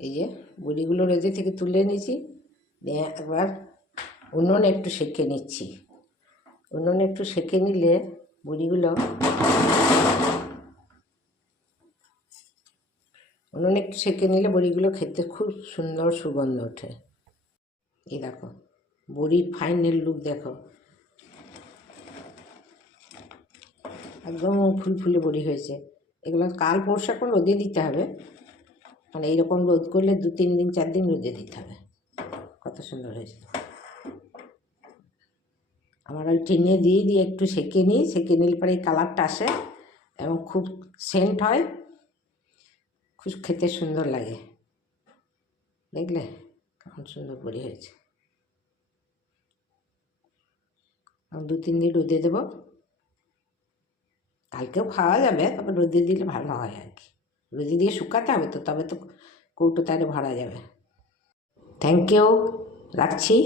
এই যে বড়িগুলো রোদে থেকে তুলে নিয়েছি, দিয়ে একবার উনুনে একটু সেঁকে নিচ্ছি। উনুনে একটু সেঁকে নিলে বড়িগুলো উনুনে একটু সেঁকে নিলে বড়িগুলো খেতে খুব সুন্দর সুগন্ধ ওঠে। এই দেখো বড়ির ফাইনাল লুক দেখো, একদম ফুলফুলে বড়ি হয়েছে। এগুলো কাল পরশু এখন রোদে দিতে হবে, মানে এইরকম রোদ করলে 2-3 দিন 4 দিন রোদে দিতে হবে। কত সুন্দর হয়েছে। আমার ওই টিনে দিয়ে একটু সেঁকে নিই, সেঁকে নিলে পরে এই কালারটা আসে এবং খুব সেন্ট হয়, খুব খেতে সুন্দর লাগে। দেখলে কেমন সুন্দর বড়ি হয়েছে। 2-3 দিন রোদে দেবো, কালকেও খাওয়া যাবে, তবে রোদে দিলে ভালো হয় আর কি। রোদে দিয়ে শুকাতে হবে তো, তবে তো কৌটো তারে ভরা যাবে। থ্যাংক ইউ, রাখছি।